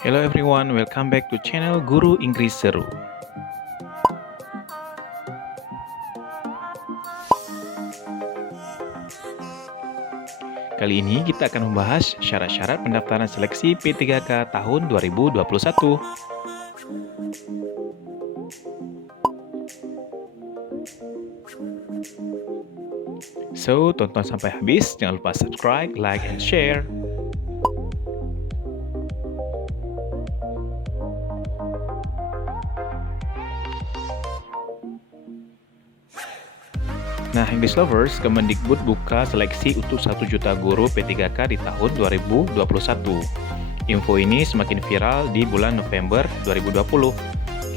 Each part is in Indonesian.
Hello everyone, welcome back to channel Guru Inggris Seru. Kali ini kita akan membahas syarat-syarat pendaftaran seleksi P3K tahun 2021. So, tonton sampai habis, jangan lupa subscribe, like, and share. Nah, English Lovers, Kemendikbud buka seleksi untuk 1 juta guru P3K di tahun 2021. Info ini semakin viral di bulan November 2020.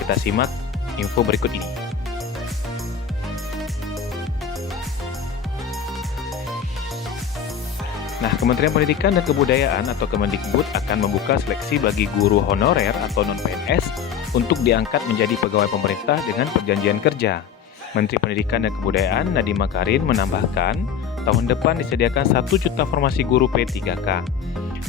Kita simak info berikut ini. Nah, Kementerian Pendidikan dan Kebudayaan atau Kemendikbud akan membuka seleksi bagi guru honorer atau non-PNS untuk diangkat menjadi pegawai pemerintah dengan perjanjian kerja. Menteri Pendidikan dan Kebudayaan Nadiem Makarim menambahkan, tahun depan disediakan 1 juta formasi guru P3K.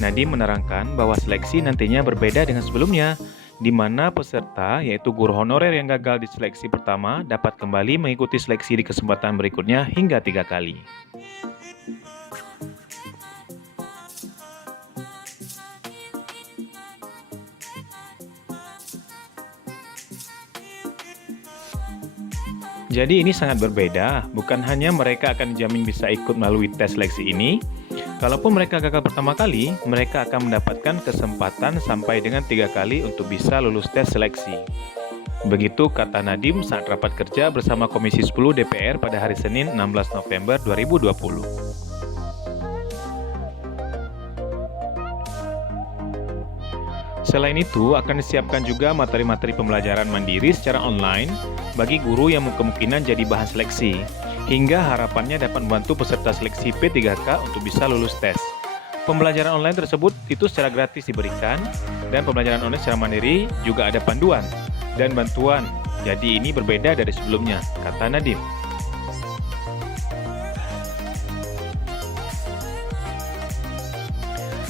Nadiem menerangkan bahwa seleksi nantinya berbeda dengan sebelumnya, di mana peserta, yaitu guru honorer yang gagal di seleksi pertama, dapat kembali mengikuti seleksi di kesempatan berikutnya hingga 3 kali. Jadi ini sangat berbeda, bukan hanya mereka akan dijamin bisa ikut melalui tes seleksi ini, kalaupun mereka gagal pertama kali, mereka akan mendapatkan kesempatan sampai dengan 3 kali untuk bisa lulus tes seleksi. Begitu kata Nadiem saat rapat kerja bersama Komisi 10 DPR pada hari Senin 16 November 2020. Selain itu, akan disiapkan juga materi-materi pembelajaran mandiri secara online bagi guru yang kemungkinan jadi bahan seleksi, hingga harapannya dapat membantu peserta seleksi P3K untuk bisa lulus tes. Pembelajaran online tersebut itu secara gratis diberikan, dan pembelajaran online secara mandiri juga ada panduan dan bantuan. Jadi ini berbeda dari sebelumnya, kata Nadiem.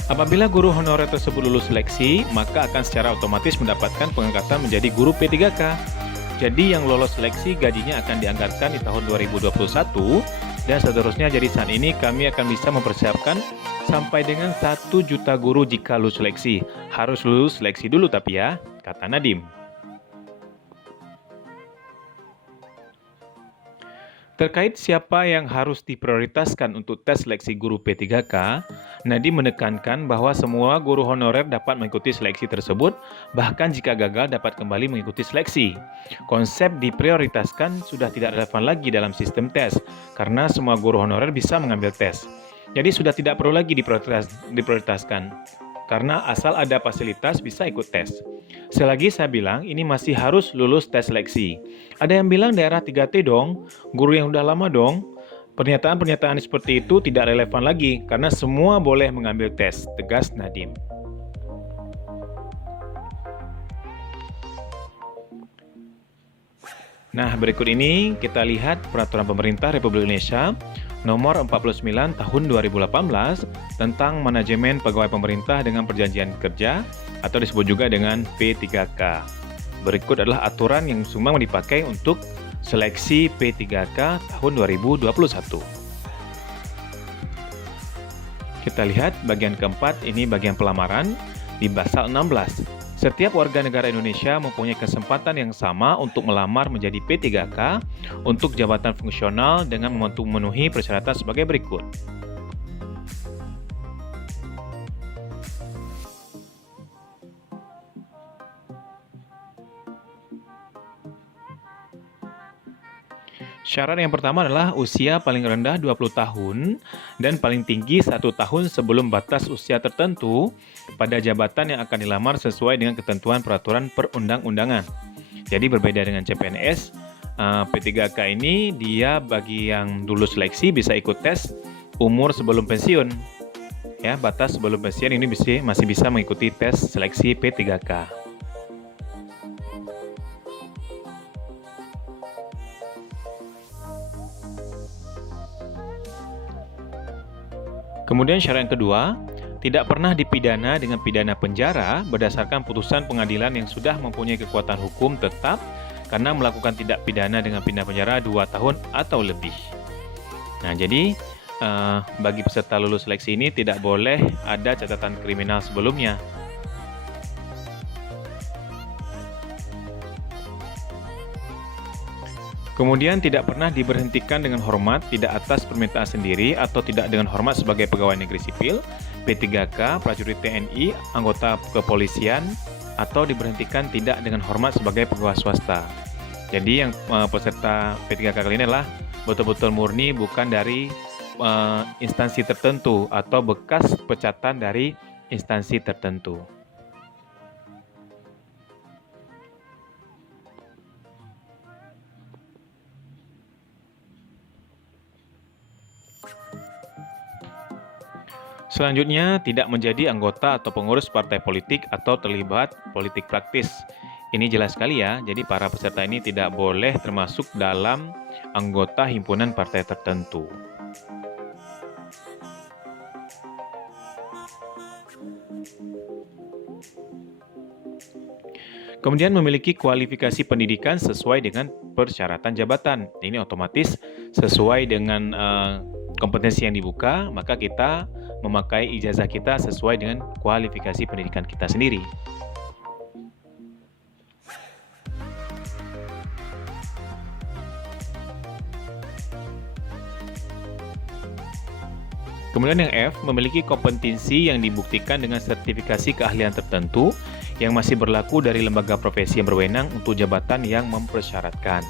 Apabila guru honorer tersebut lulus seleksi, maka akan secara otomatis mendapatkan pengangkatan menjadi guru P3K. Jadi yang lolos seleksi gajinya akan dianggarkan di tahun 2021 dan seterusnya. Jadi saat ini kami akan bisa mempersiapkan sampai dengan 1 juta guru jika lulus seleksi. Harus lulus seleksi dulu tapi ya, kata Nadiem. Terkait siapa yang harus diprioritaskan untuk tes seleksi guru P3K, Nadiem menekankan bahwa semua guru honorer dapat mengikuti seleksi tersebut, bahkan jika gagal dapat kembali mengikuti seleksi. Konsep diprioritaskan sudah tidak relevan lagi dalam sistem tes, karena semua guru honorer bisa mengambil tes. Jadi sudah tidak perlu lagi diprioritaskan, karena asal ada fasilitas bisa ikut tes. Selagi saya bilang, ini masih harus lulus tes seleksi. Ada yang bilang daerah 3T dong, guru yang udah lama dong. Pernyataan-pernyataan seperti itu tidak relevan lagi, karena semua boleh mengambil tes, tegas Nadiem. Nah, berikut ini kita lihat Peraturan Pemerintah Republik Indonesia Nomor 49 Tahun 2018 tentang Manajemen Pegawai Pemerintah dengan Perjanjian Kerja atau disebut juga dengan P3K. Berikut adalah aturan yang semua dipakai untuk seleksi P3K tahun 2021. Kita lihat bagian keempat, ini bagian pelamaran di pasal 16. Setiap warga negara Indonesia mempunyai kesempatan yang sama untuk melamar menjadi P3K untuk jabatan fungsional dengan memenuhi persyaratan sebagai berikut. Syarat yang pertama adalah usia paling rendah 20 tahun dan paling tinggi 1 tahun sebelum batas usia tertentu pada jabatan yang akan dilamar sesuai dengan ketentuan peraturan perundang-undangan. Jadi berbeda dengan CPNS, P3K ini dia bagi yang lulus seleksi bisa ikut tes umur sebelum pensiun. Ya, batas sebelum pensiun ini masih bisa mengikuti tes seleksi P3K. Kemudian syarat yang kedua, Tidak pernah dipidana dengan pidana penjara berdasarkan putusan pengadilan yang sudah mempunyai kekuatan hukum tetap karena melakukan tindak pidana dengan pidana penjara 2 tahun atau lebih. Nah, jadi bagi peserta lulus seleksi ini tidak boleh ada catatan kriminal sebelumnya. Kemudian tidak pernah diberhentikan dengan hormat, tidak atas permintaan sendiri atau tidak dengan hormat sebagai pegawai negeri sipil, P3K, prajurit TNI, anggota kepolisian, atau diberhentikan tidak dengan hormat sebagai pegawai swasta. Jadi yang peserta P3K kali ini adalah betul-betul murni, bukan dari instansi tertentu atau bekas pecatan dari instansi tertentu. Selanjutnya, tidak menjadi anggota atau pengurus partai politik atau terlibat politik praktis. Ini jelas sekali ya, jadi para peserta ini tidak boleh termasuk dalam anggota himpunan partai tertentu. Kemudian memiliki kualifikasi pendidikan sesuai dengan persyaratan jabatan. Ini otomatis sesuai dengan kompetensi yang dibuka, maka kita memakai ijazah kita sesuai dengan kualifikasi pendidikan kita sendiri. Kemudian yang F, memiliki kompetensi yang dibuktikan dengan sertifikasi keahlian tertentu yang masih berlaku dari lembaga profesi yang berwenang untuk jabatan yang mempersyaratkan.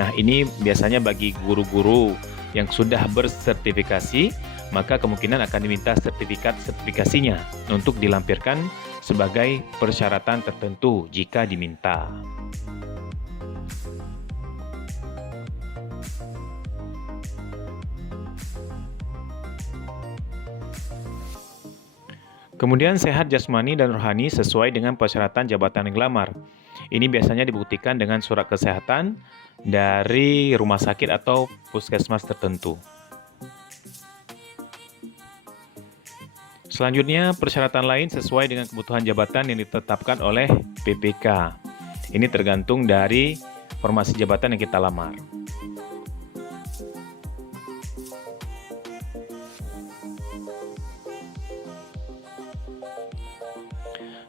Nah, ini biasanya bagi guru-guru yang sudah bersertifikasi, maka kemungkinan akan diminta sertifikasinya untuk dilampirkan sebagai persyaratan tertentu jika diminta. Kemudian sehat jasmani dan rohani sesuai dengan persyaratan jabatan yang dilamar. Ini biasanya dibuktikan dengan surat kesehatan dari rumah sakit atau puskesmas tertentu. Selanjutnya, persyaratan lain sesuai dengan kebutuhan jabatan yang ditetapkan oleh PPK. Ini tergantung dari formasi jabatan yang kita lamar.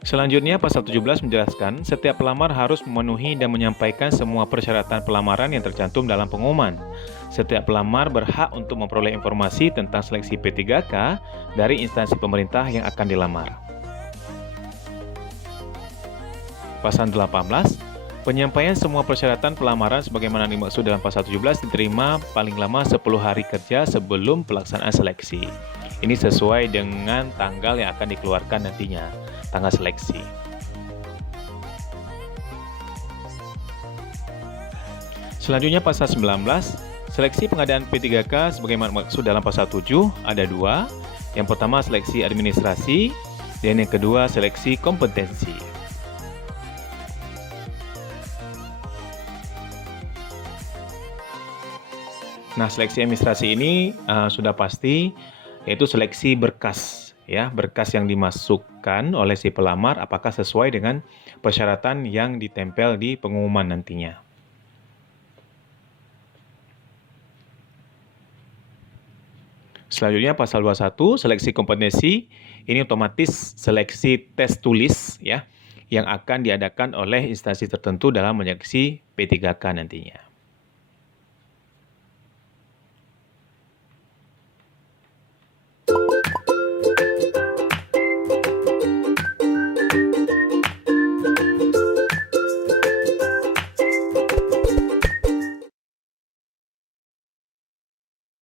Selanjutnya, pasal 17 menjelaskan setiap pelamar harus memenuhi dan menyampaikan semua persyaratan pelamaran yang tercantum dalam pengumuman. Setiap pelamar berhak untuk memperoleh informasi tentang seleksi P3K dari instansi pemerintah yang akan dilamar. Pasal 18, penyampaian semua persyaratan pelamaran sebagaimana dimaksud dalam pasal 17 diterima paling lama 10 hari kerja sebelum pelaksanaan seleksi. Ini sesuai dengan tanggal yang akan dikeluarkan nantinya, tanggal seleksi. Selanjutnya pasal 19, seleksi pengadaan P3K sebagaimana maksud dalam pasal 7 ada 2. Yang pertama seleksi administrasi dan yang kedua seleksi kompetensi. Nah, seleksi administrasi ini sudah pasti yaitu seleksi berkas. Ya, berkas yang dimasukkan oleh si pelamar apakah sesuai dengan persyaratan yang ditempel di pengumuman nantinya. Selanjutnya pasal 21, seleksi kompetensi. Ini otomatis seleksi tes tulis ya yang akan diadakan oleh instansi tertentu dalam menyeleksi P3K nantinya.